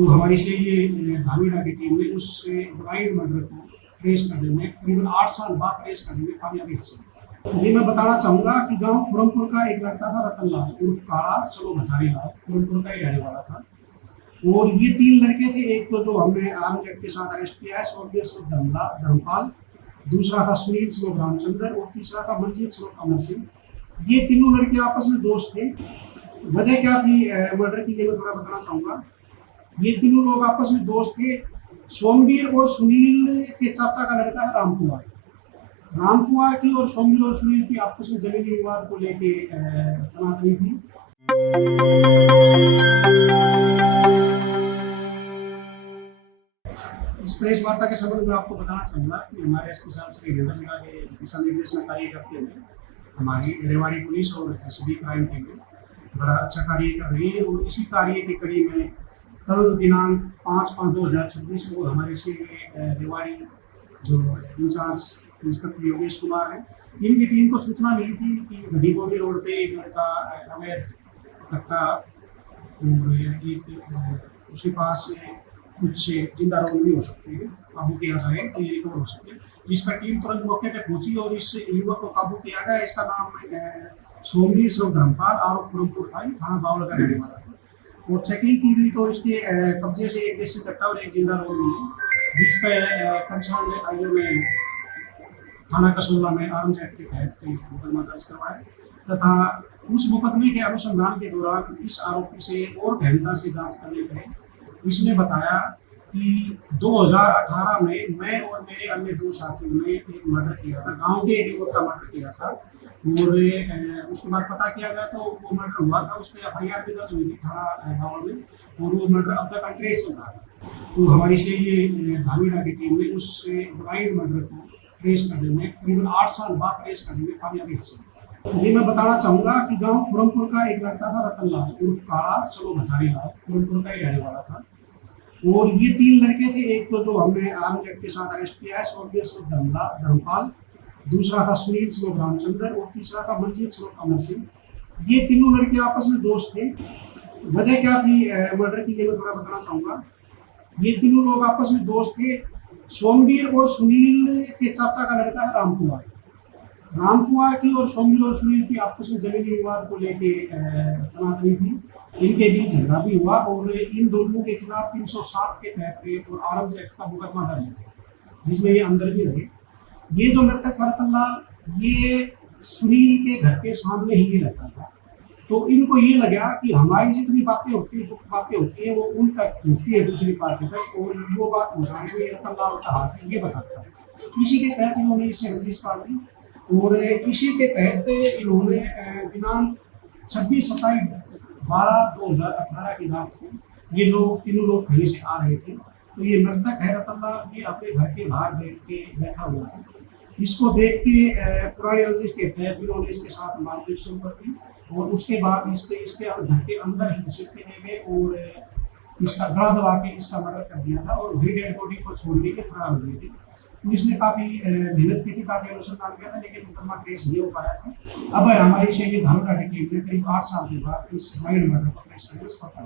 तो हमारी से ये धामीडा की टीम ने उस ब्लाइंड मर्डर को ट्रेस करने में करीबन 8 साल बाद ट्रेस करने में कामयाबी हासिल की। ये मैं बताना चाहूँगा कि गांव खुरमपुर का एक लड़का था रतन लाल उर्फ काला चलो भसारी लाल, खुरमपुर का ही रहने वाला था। और ये 3 लड़के थे, एक तो जो हमने आर्म्स एक्ट के साथ अरेस्ट किया है स्वर्गीय धर्मपाल, दूसरा था सुनील स्लोक रामचंद्र और तीसरा था मंजीत स्लोक अमर सिंह। ये तीनों लड़के आपस में दोस्त थे। वजह क्या थी मर्डर की, ये मैं थोड़ा बताना चाहूँगा। ये तीनों लोग आपस में दोस्त थे। सोमवीर और सुनील के चाचा का लड़का है रामकुमार की और सोमवीर और सुनील की आपस में जमीनी विवाद को लेके तनातनी थी। इस प्रेस वार्ता के संबंध में आपको बताना चाहूँगा कि हमारे एसपी साहब श्री हृदय मीणा के दिशा निर्देश में कार्य करते हुए हमारी रेवाड़ी पुलिस और एसबी क्राइम टीम बड़ा अच्छा कार्य कर रही है। और इसी कार्य की कड़ी में कल दिनांक 5/5/2026 को हमारे से रेवाड़ी जो इंचार्ज इंस्पेक्टर योगेश कुमार है, इनकी टीम को सूचना मिली थी कि घड़ीबोली रोड पे एक लड़का अवैध कट्टा और एक उसके पास कुछ जिंदा रोग भी हो सकते हैं, काबू किया जाए तो ये रिकवर हो सकते हैं। जिसका टीम तुरंत मौके पर पहुंची और इस युवक को काबू किया गया। इसका नाम सोमवीर स्लोक धर्मपाल और खुरमपुर था, थाना बावल का रहने वाला था। और चेकिंग की गई तो इसके कब्जे से एक देसी कट्टा और एक जिंदा रोग मिली, जिस पे कंसर्न आईओ ने थाना कसोला में आर्म्स एक्ट के तहत मुकदमा दर्ज करवाया तथा उस मुकदमे के अनुसंधान के दौरान इस आरोपी से और गहनता से जांच करने पर इसने बताया कि 2018 में मैं और मेरे अन्य 2 साथियों ने एक मर्डर किया था, गांव के एक युवक का मर्डर किया था। और उसके बाद पता किया गया तो वो मर्डर हुआ था, उस पर एफआईआर भी दर्ज हुई थी थाना गाँव में और वो मर्डर अब तक अनट्रेस चल रहा था। तो हमारी से ये धामीडा की टीम ने उस ब्लाइंड मर्डर को ट्रेस करने में करीबन 8 साल बाद ट्रेस करने में कामयाबी हासिल की। ये मैं बताना चाहूँगा कि गांव खुरमपुर का एक लड़का था रतन लाल उर्फ काला चलो भसारी लाल, खुरमपुर का ही रहने वाला था। और ये 3 लड़के थे, एक तो जो हमने आर्म्स एक्ट के साथ अरेस्ट किया है स्वर्गीय धर्मपाल, दूसरा था सुनील स्लोक रामचंद्र और तीसरा था मंजीत स्लोक अमर सिंह। ये तीनों लड़के आपस में दोस्त थे। वजह क्या थी मर्डर की, ये मैं थोड़ा बताना चाहूँगा। ये तीनों लोग आपस में दोस्त थे। सोमवीर और सुनील के चाचा का लड़का है रामकुमार की और सोमवीर और सुनील की आपस में जमीनी विवाद को लेके तनातनी थी। इनके बीच झगड़ा भी हुआ और इन दोनों के खिलाफ 307 के तहत और आर्म्स एक्ट का मुकदमा दर्ज है, जिसमें ये अंदर भी रहे। ये जो मृतक था रतन लाल, ये सुनील के घर के सामने ही ये रहता था। तो इनको ये लगा कि हमारी जितनी बातें होती हैं वो उन तक पहुँचती है दूसरी पार्टी तक, और वो बात पहुँचाने में रतन लाल का हाथ है, ये बताता है। इसी के तहत इन्होंने इससे रंजिश पाल दी और इसी के तहत इन्होंने दिनांक 26/27/2018 की रात को ये तीनों लोग कहीं से आ रहे थे। तो ये मृतक है रतन लाल, ये अपने घर के बाहर बैठा हुआ है। इसको देख के पुरानी रंजिश के तहत इन्होंने इसके साथ मारपीट शुरू कर दी और उसके बाद इसके घर के अंदर ही घसीट के ले गए और इसका गला दबा के इसका मर्डर कर दिया था और वही डेड बॉडी को छोड़ के फरार हो गई थी। पुलिस ने काफी मेहनत की थी, काफी अनुसंधान किया था, लेकिन मुकदमा ट्रेस नहीं हो पाया था। अब हमारी से ये धामीडा की टीम ने करीब 8 साल के बाद इस माइंड मर्डर को ट्रेस करने में सफलता